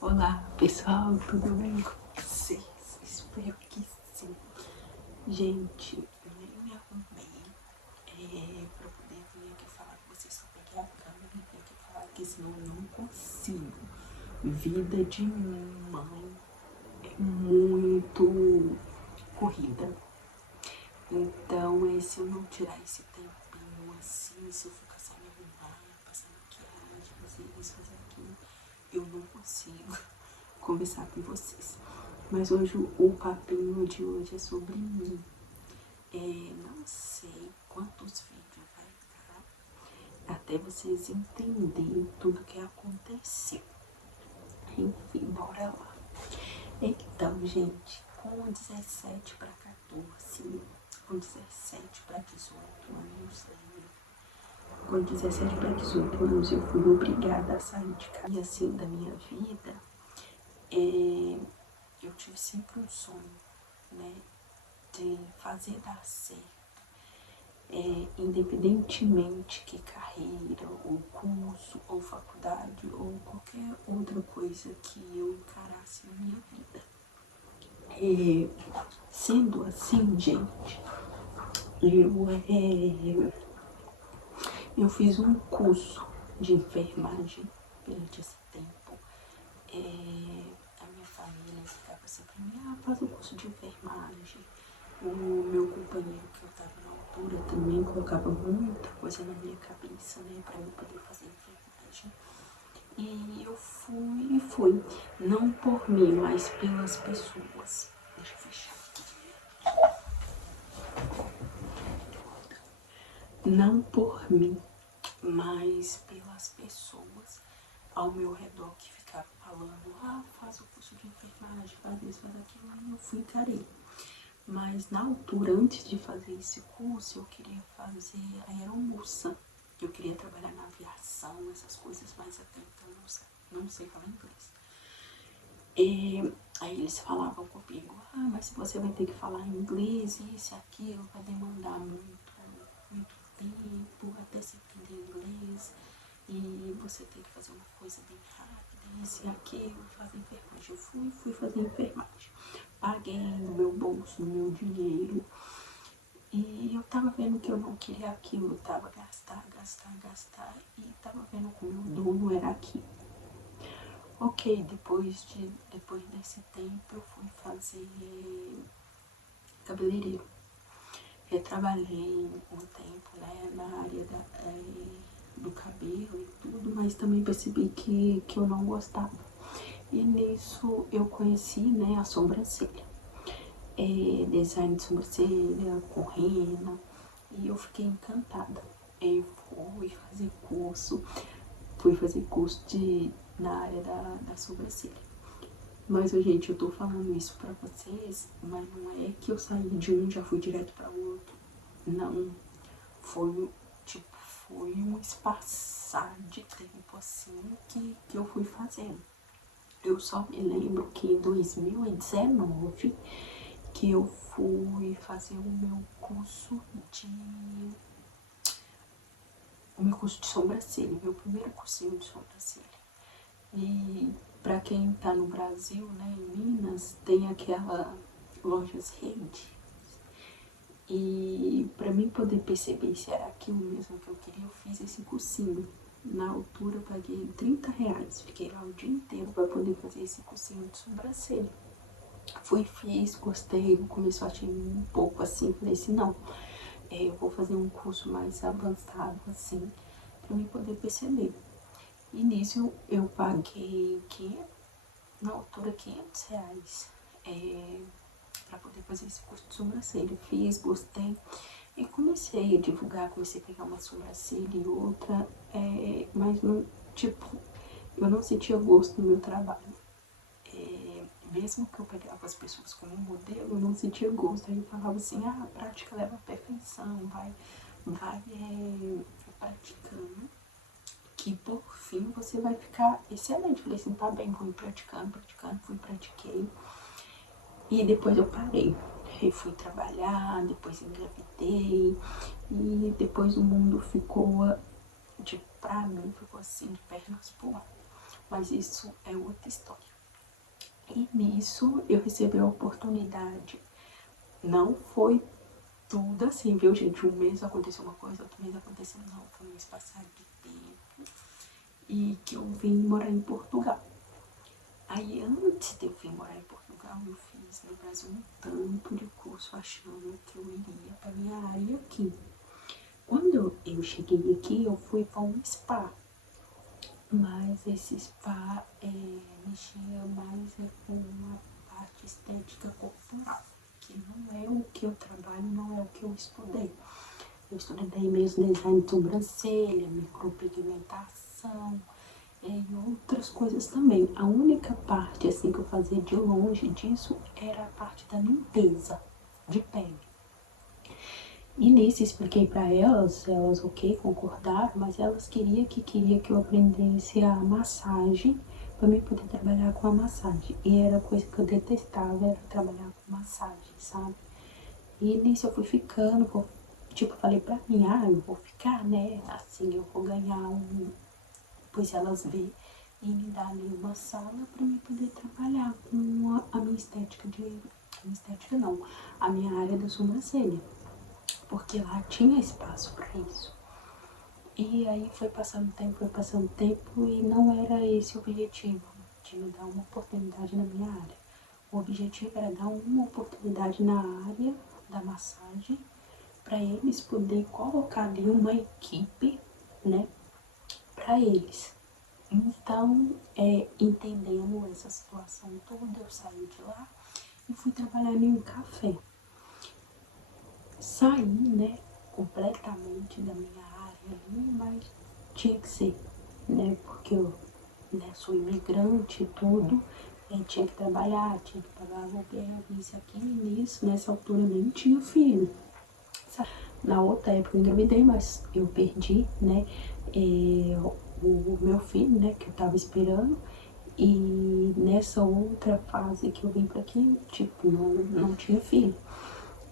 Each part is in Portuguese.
Olá pessoal, tudo bem com vocês? Espero que sim. Gente, eu nem me arrumei pra poder vir aqui falar com vocês. Só peguei a câmera e vim aqui falar, porque senão eu não consigo. Vida de mãe é muito corrida. Então, se eu não tirar esse tempinho assim, se eu ficar sem me arrumar, passar maquiagem, fazer isso, fazer aquilo, eu não consigo conversar com vocês. Mas hoje o papinho de hoje é sobre mim. Não sei quantos vídeos vai dar até vocês entenderem tudo que aconteceu. Enfim, bora lá. Então, gente, com 17 para 14, com 17 para 18 anos, com 17 para 18 anos eu fui obrigada a sair de casa. E assim, da minha vida, eu tive sempre um sonho, né, de fazer dar certo, independentemente que carreira, ou curso, ou faculdade, ou qualquer outra coisa que eu encarasse na minha vida. Sendo assim, gente, eu fiz um curso de enfermagem durante esse tempo. A minha família ficava sempre, faz o curso de enfermagem. O meu companheiro, que eu estava na altura, também colocava muita coisa na minha cabeça, né, para eu poder fazer enfermagem. E eu fui, não por mim, mas pelas pessoas. Deixa eu fechar aqui. Não por mim, mas pelas pessoas ao meu redor que ficavam falando, faz o curso de enfermagem, faz isso, faz aquilo, e eu fui e encarei. Mas na altura, antes de fazer esse curso, eu queria fazer aeromoça. Eu queria trabalhar na aviação, essas coisas, mas até então não sei falar inglês. Aí eles falavam comigo, mas você vai ter que falar inglês, isso e aquilo, vai demandar muito tempo até você entender inglês, e você tem que fazer uma coisa bem rápida, isso e aquilo, fazer enfermagem. Eu fui fazer enfermagem. Paguei no meu bolso, no meu dinheiro. E eu tava vendo que eu não queria aquilo, eu tava gastar, e tava vendo que o meu dono era aqui. Ok, depois desse tempo eu fui fazer cabeleireiro. Eu trabalhei um tempo, né, na área do cabelo e tudo, mas também percebi que eu não gostava. E nisso eu conheci, né, a sobrancelha. Design de sobrancelha, com rena, e eu fiquei encantada. Eu fui fazer curso na área da sobrancelha. Mas, gente, eu tô falando isso pra vocês, mas não é que eu saí de um e já fui direto pra outro. Não, foi um espaçar de tempo assim que eu fui fazendo. Eu só me lembro que em 2019 que eu fui fazer o meu curso de sobrancelha, meu primeiro cursinho de sobrancelha. E pra quem tá no Brasil, né, em Minas, tem aquela lojas rede. E pra mim poder perceber se era aquilo mesmo que eu queria, eu fiz esse cursinho. Na altura eu paguei R$30, fiquei lá o dia inteiro pra poder fazer esse cursinho de sobrancelha. Fiz, gostei, no começo eu achei um pouco assim, falei assim, não, eu vou fazer um curso mais avançado assim, pra mim poder perceber. E nisso eu paguei, na altura, R$500, pra poder fazer esse curso de sobrancelha. Fiz, gostei, e comecei a divulgar, comecei a pegar uma sobrancelha e outra, mas não, eu não sentia gosto no meu trabalho. Mesmo que eu pegava as pessoas como modelo, eu não sentia gosto. Aí eu falava assim, a prática leva à perfeição, vai praticando, que por fim você vai ficar excelente. Eu falei assim, tá bem, fui praticando, pratiquei. E depois eu parei. Eu fui trabalhar, depois engravidei, e depois o mundo ficou, pra mim, ficou assim, de pernas pro ar. Mas isso é outra história. E nisso eu recebi a oportunidade. Não foi tudo assim, viu, gente? Um mês aconteceu uma coisa, outro mês aconteceu não. Foi um mês passado de tempo e que eu vim morar em Portugal. Aí antes de eu vir morar em Portugal, eu fiz no Brasil um tanto de curso achando que eu iria para minha área aqui. Quando eu cheguei aqui, eu fui para um spa, mas esse spa mexia mais com a parte estética corporal, que não é o que eu trabalho, não é o que eu estudei. Eu estudei mesmo design de sobrancelha, micropigmentação e outras coisas também. A única parte assim que eu fazia de longe disso era a parte da limpeza de pele. E nisso expliquei para elas ok, concordaram, mas elas queriam que eu aprendesse a massagem para mim poder trabalhar com a massagem. E era coisa que eu detestava, era trabalhar com massagem, sabe? E nisso eu fui ficando, tipo, falei pra mim, eu vou ficar, né? Assim eu vou ganhar pois elas vê e me dá ali uma sala para mim poder trabalhar com a minha estética a minha área da sobrancelha, porque lá tinha espaço para isso. E aí foi passando tempo e não era esse o objetivo, de me dar uma oportunidade na minha área. O objetivo era dar uma oportunidade na área da massagem para eles poderem colocar ali uma equipe, né, para eles. Então, entendendo essa situação toda, eu saí de lá e fui trabalhar em um café. Saí, né, completamente da minha área ali, mas tinha que ser, né, porque eu, né, sou imigrante e tudo, tinha que trabalhar, tinha que pagar aluguel, isso aqui, nisso, nessa altura nem tinha filho. Na outra época eu engravidei, mas eu perdi, né, o meu filho, né, que eu tava esperando. E nessa outra fase que eu vim pra aqui, tipo, não tinha filho.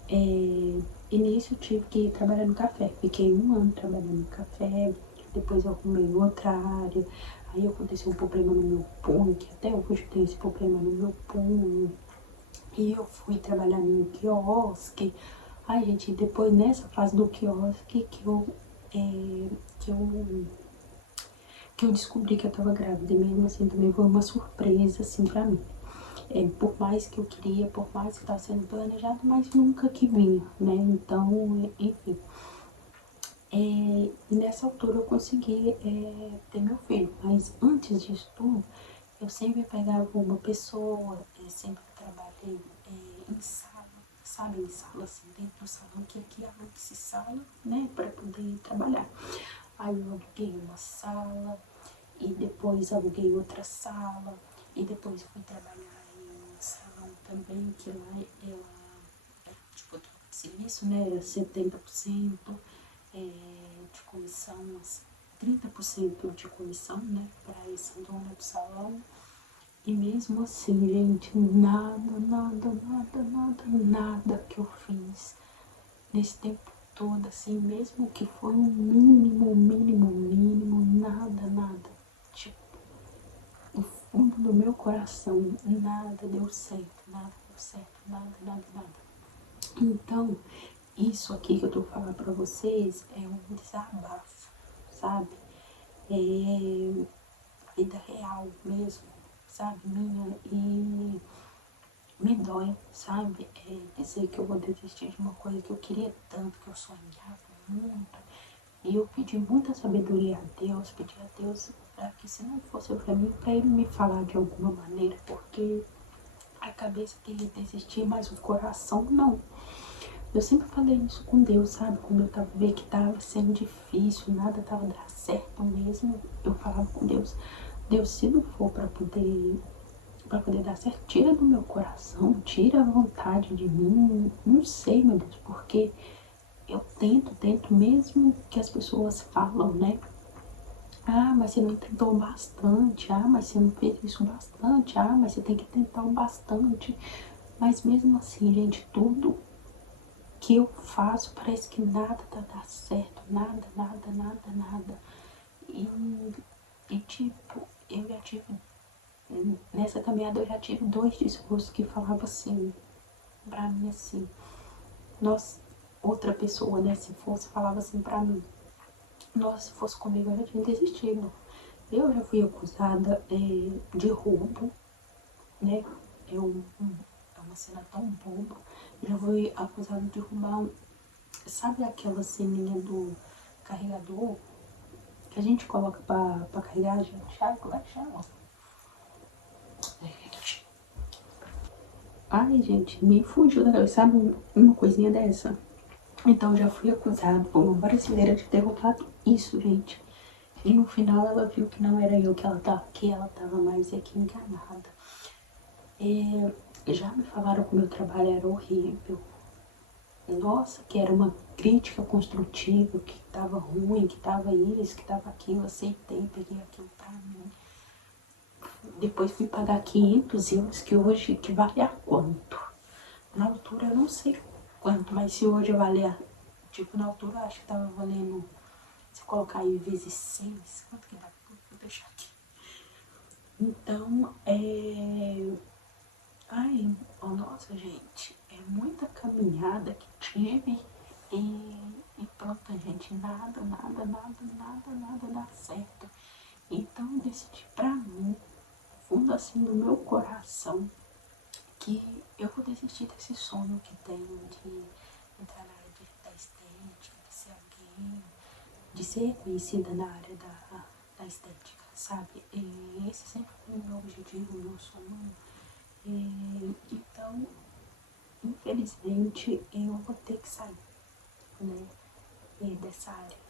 E nisso eu tive que trabalhar no café. Fiquei 1 ano trabalhando no café, depois eu arrumei outra área. Aí aconteceu um problema no meu punho, que até hoje tem esse problema no meu punho. E eu fui trabalhar em um quiosque. Ai, gente, depois nessa fase do quiosque que eu descobri que eu tava grávida. E mesmo assim também foi uma surpresa, assim, pra mim. Por mais que eu queria, por mais que tava sendo planejado, mas nunca que vinha, né? Então, enfim. E nessa altura eu consegui ter meu filho. Mas antes disso tudo, eu sempre pegava uma pessoa, sempre trabalhei em sala, sabe? Em sala, assim, dentro do salão, que aqui aluga-se sala, né? Pra poder trabalhar. Aí eu aluguei uma sala, e depois aluguei outra sala, e depois fui trabalhar em um salão também, que lá ela, tipo, troca de serviço, né? Era 70% de comissão, 30% de comissão, né? Pra essa dona do salão. E mesmo assim, gente, nada que eu fiz nesse tempo todo, assim, mesmo que foi um mínimo, nada. Tipo, no fundo do meu coração, nada deu certo, nada. Então, isso aqui que eu tô falando pra vocês é um desabafo, sabe? É vida real mesmo, sabe? Minha, e me dói, sabe? Dizer que eu vou desistir de uma coisa que eu queria tanto, que eu sonhava muito. E eu pedi muita sabedoria a Deus, pedi a Deus para que se não fosse pra mim, para Ele me falar de alguma maneira, porque a cabeça queria desistir, mas o coração não. Eu sempre falei isso com Deus, sabe? Quando eu tava vendo que tava sendo difícil, nada tava dando certo mesmo, eu falava com Deus, Deus, se não for para poder dar certo, tira do meu coração, tira a vontade de mim, não sei, meu Deus, porque eu tento mesmo que as pessoas falam, né? Mas você não tentou bastante, mas você não fez isso bastante, mas você tem que tentar o bastante. Mas mesmo assim, gente, tudo que eu faço parece que nada tá dando certo, nada. E tipo, eu já tive Nessa caminhada eu já tive 2 discursos que falavam assim, pra mim assim, nossa, outra pessoa, né, se fosse, falava assim pra mim, nossa, se fosse comigo eu já tinha desistido. Eu já fui acusada de roubo, né, é uma cena tão boba, já fui acusada de roubar, sabe aquela ceninha do carregador que a gente coloca pra carregar, gente? Ai, como é que chama? Ai, gente, me fugiu da cabeça, sabe uma coisinha dessa? Então, já fui acusada por uma brasileira de ter roubado isso, gente. E no final ela viu que não era eu que ela tava mais aqui enganada. Já me falaram que o meu trabalho era horrível. Nossa, que era uma crítica construtiva, que tava ruim, que tava isso, que tava aquilo. Aceitei, peguei aquilo pra mim. Depois fui pagar 500 euros, que hoje equivale a quanto? Na altura eu não sei quanto, mas se hoje valer, tipo, na altura eu acho que tava valendo, se colocar aí vezes 6, quanto que dá? Vou deixar aqui. Então, ai, oh, nossa, gente, é muita caminhada que tive e pronto, gente, nada dá certo. Então eu decidi pra mim, fundo assim do meu coração, que eu vou desistir desse sonho que tenho de entrar na área da estética, de ser alguém, de ser reconhecida na área da estética, sabe? E esse sempre foi o meu objetivo, o meu sonho. Então, infelizmente, eu vou ter que sair, né, dessa área.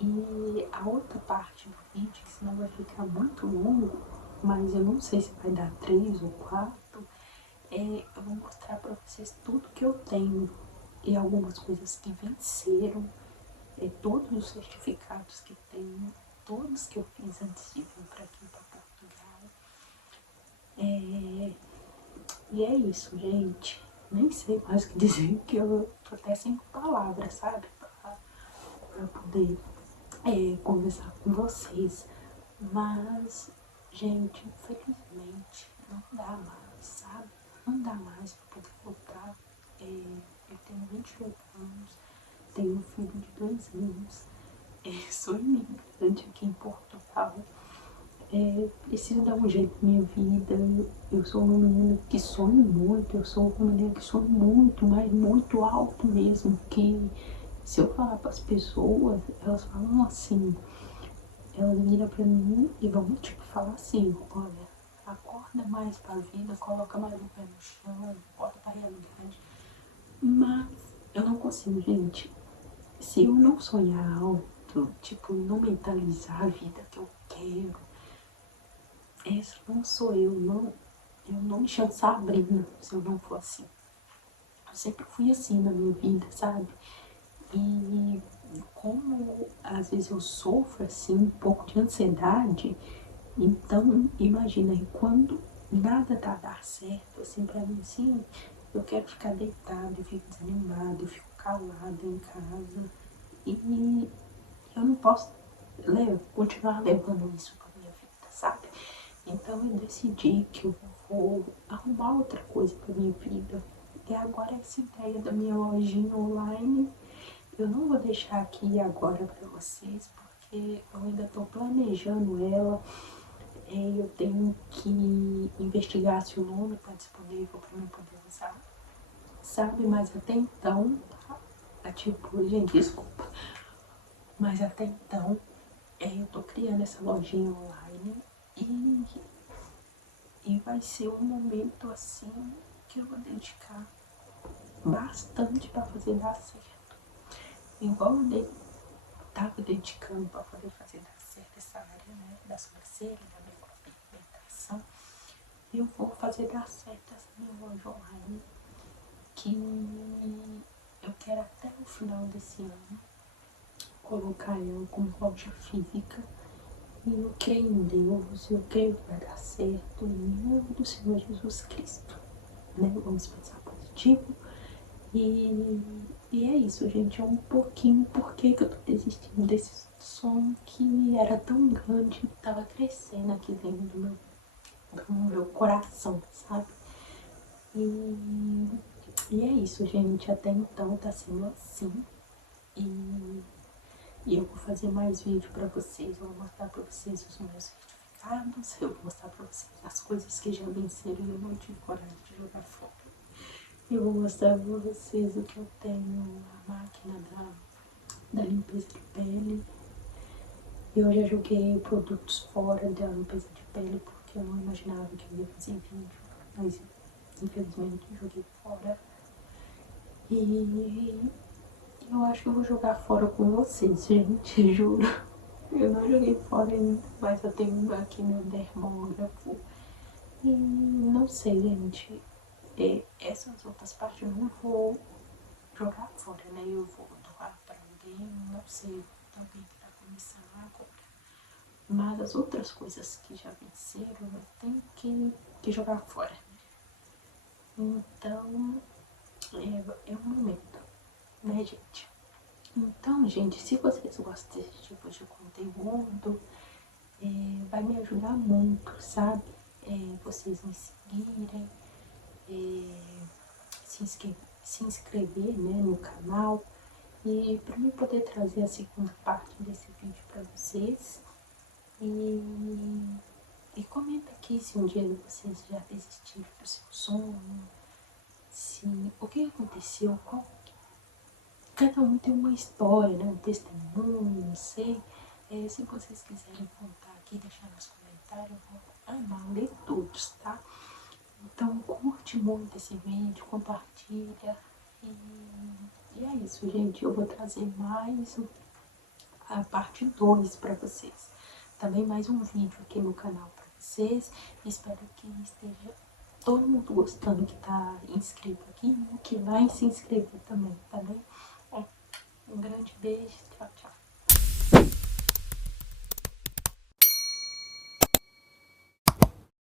E a outra parte do vídeo, que senão vai ficar muito longo, mas eu não sei se vai dar 3 ou 4, eu vou mostrar pra vocês tudo que eu tenho e algumas coisas que venceram, todos os certificados que tenho, todos que eu fiz antes de vir pra aqui, pra Portugal. E é isso, gente. Nem sei mais o que dizer, que eu tô até sem palavras, sabe? Pra poder conversar com vocês. Mas, gente, infelizmente, não dá mais, sabe? Não dá mais pra poder voltar. Eu tenho 28 anos, tenho um filho de 2 anos, sou imigrante aqui em Portugal. Preciso dar um jeito na minha vida. Eu sou uma menina que sonha muito, eu sou uma menina que sonha muito, mas muito alto mesmo, que se eu falar para as pessoas, elas falam assim, elas viram pra mim e vão tipo falar assim, olha, acorda mais pra vida, coloca mais o pé no chão, acorda pra realidade. Mas eu não consigo, gente. Se eu não sonhar alto, tipo, não mentalizar a vida que eu quero, essa não sou eu não me chamo Sabrina se eu não for assim. Eu sempre fui assim na minha vida, sabe? E como às vezes eu sofro assim um pouco de ansiedade, então imagina aí quando nada tá dar certo, assim, pra mim assim, eu quero ficar deitada, eu fico desanimada, eu fico calada em casa. E eu não posso continuar levando isso pra minha vida, sabe? Então eu decidi que eu vou arrumar outra coisa pra minha vida. E agora essa ideia da minha lojinha online, eu não vou deixar aqui agora pra vocês, porque eu ainda tô planejando ela. Eu tenho que investigar se o nome tá disponível pra mim poder usar, sabe? Mas até então, tipo, gente, desculpa. Mas até então, eu tô criando essa lojinha online e vai ser um momento assim que eu vou dedicar bastante para fazer dar certo. Igual eu tava dedicando para poder fazer dar certo essa área, né, da sobrancelha, da pigmentação, eu vou fazer dar certo essa minha loja online, que eu quero até o final desse ano colocar ela como loja física. E eu creio em Deus, eu creio que vai dar certo, em nome do Senhor Jesus Cristo, né? Vamos pensar positivo. E é isso, gente, é um pouquinho por que eu tô desistindo desse sonho que era tão grande, que tava crescendo aqui dentro do meu coração, sabe? E é isso, gente. Até então tá sendo assim. E eu vou fazer mais vídeo pra vocês. Eu vou mostrar pra vocês os meus certificados. Eu vou mostrar pra vocês as coisas que já venceram e eu não tive coragem de jogar fora. Eu vou mostrar pra vocês o que eu tenho, a máquina da limpeza de pele. Eu já joguei produtos fora da limpeza de pele porque eu não imaginava que eu ia fazer vídeo, mas infelizmente joguei fora. E eu acho que eu vou jogar fora com vocês, gente, juro. Eu não joguei fora ainda, mas eu tenho aqui meu dermógrafo. E não sei, gente, essas outras partes eu não vou jogar fora, né? Eu vou doar pra alguém, não sei, também pra começar agora. Mas as outras coisas que já venceram, eu tenho que jogar fora. Então, é um momento, né, gente? Então, gente, se vocês gostam desse tipo de conteúdo, vai me ajudar muito, sabe? Vocês me seguirem, se inscrever, né, no canal. E para mim poder trazer a segunda parte desse vídeo para vocês. E comenta aqui se um dia vocês já desistiram do seu sonho, se o que aconteceu, cada um tem uma história, né, um testemunho, não sei. Se vocês quiserem contar aqui, deixar nos comentários, eu vou amar ler todos, tá? Então curte muito esse vídeo, compartilha. E é isso, gente. Eu vou trazer mais a parte 2 para vocês. Também mais um vídeo aqui no canal para vocês. Espero que esteja todo mundo gostando que tá inscrito aqui e que vai se inscrever também, tá bem? Um grande beijo, tchau, tchau.